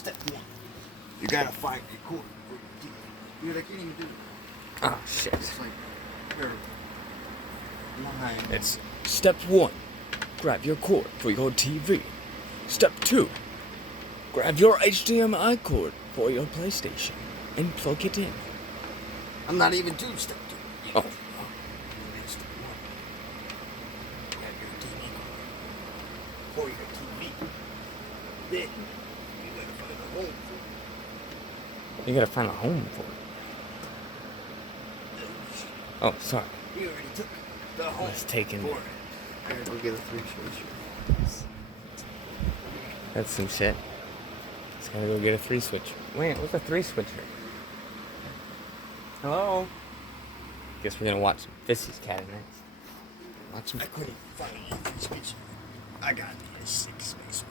step one. You gotta find a cord for your TV. Dude, I can't even do it. Oh, shit. It's like, you're lying. It's step 1. Grab your cord for your TV. Step 2. Grab your HDMI cord for your PlayStation and plug it in. I'm not even to step 2. Oh. Step 1. Grab your TV cord for your TV. Then, you gotta find a home for it. You gotta find a home for it. Oh, sorry. You already took the home Let's take in. for it. I gotta go get a 3-switcher. That's some shit. Just gotta go get a 3-switcher. Wait, what's a 3-switcher? Hello? Guess we're gonna watch Fissy's Cat next. Watch him. I couldn't find a 3-switcher. I got a 6-space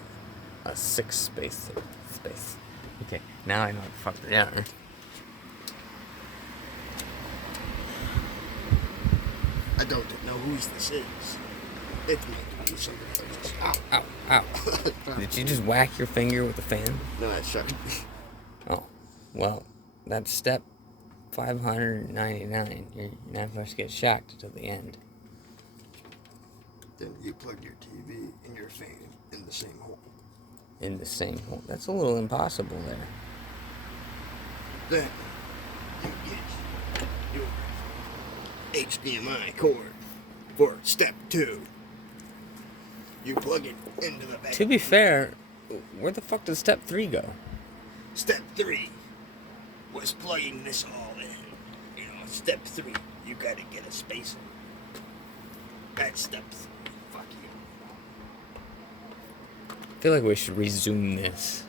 one. A 6-space. Okay, now I know what the fuck they are. I don't know whose this is. It's meant to be somebody's. Ow. Ow, ow. Did you just whack your finger with a fan? No, I shocked me. Oh, well, that's step 599. You're not supposed to get shocked until the end. Then you plug your TV and your fan in the same hole. In the same hole. That's a little impossible there. Then you get your HDMI cord for step 2. You plug it into the back. To be fair, where the fuck does step 3 go? Step 3 was plugging this all in. You know, step 3, you gotta get a spacer. That's step 3. Fuck you. I feel like we should resume this.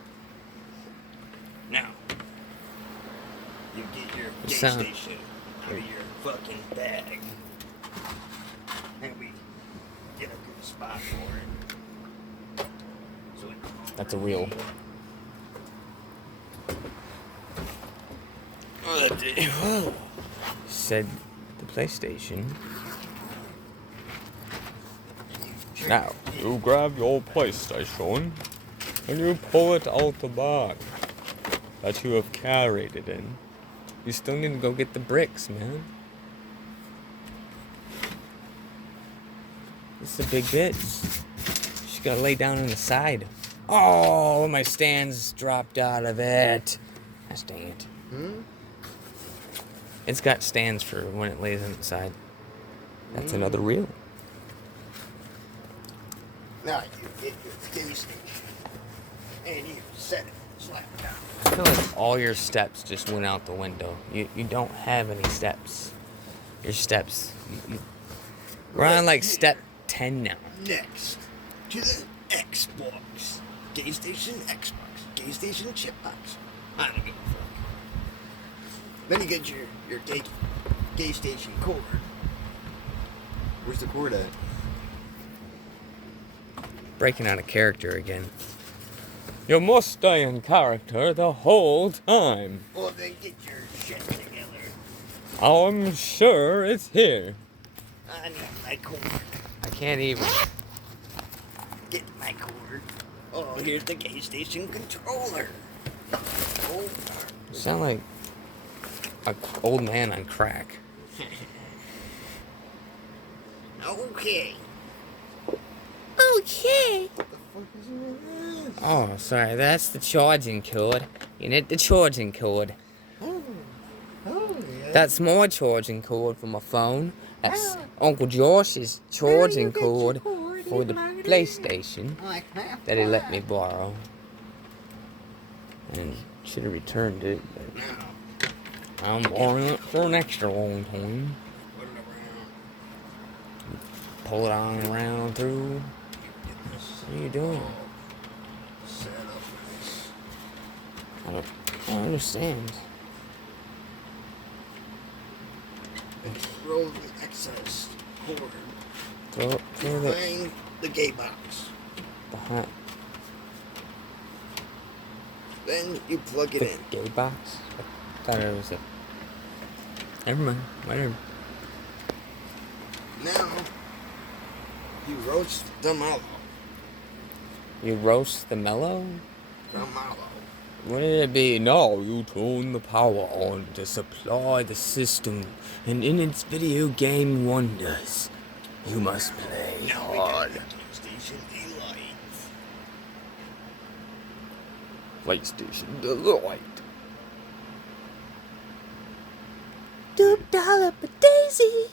Now, you get your You gate sound- station out of your fucking bag. And we get a good spot for it. So That's a real. Said the PlayStation. Now, you grab your PlayStation and you pull it out the box that you have carried it in. You still need to go get the bricks, man. This is a big bit. Just gotta lay down on the side. Oh, my stands dropped out of it. Gosh dang it. It's got stands for when it lays on the side. That's another reel. now you get your gate station. And you set it. Slap it down. I feel like all your steps just went out the window. You don't have any steps. Your steps. We're on like step 10 now. Next to the Xbox. Gate station Xbox. Gate station chipbox. I don't give a fuck. Then you get your gate station cord. Where's the cord at? Breaking out of character again. You must stay in character the whole time. Well, then get your shit together. I'm sure it's here. I need my cord. I can't even. Get my cord. Oh, here's the gate station controller. Oh, You sound like an old man on crack. okay. Okay. What the fuck is this? Oh, sorry. That's the charging cord. You need the charging cord. Oh, yeah. That's my charging cord for my phone. That's Uncle Josh's charging cord for the PlayStation like that he let me borrow. And should have returned it, but Now, I'm borrowing it for an extra long time. put it around. Pull it on around through. Get this What are you doing? set up nice. I don't understand. And throw the excess cord Throw the behind the gate box. behind Then you plug it the in. gay box. I thought it was a. Never mind. Whatever. Now, you roast the mallow. You roast the mellow. The mallow. Wouldn't it be? No, you turn the power on to supply the system, and in its video game wonders, you must play Now we got hard. the PlayStation Elite. PlayStation Deloitte. $2 per daisy.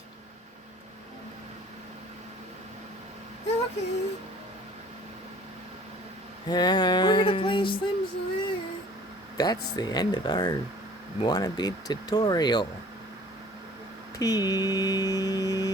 Okay. We're Gonna play Slim's Lair. That's the end of our wannabe tutorial. Peace.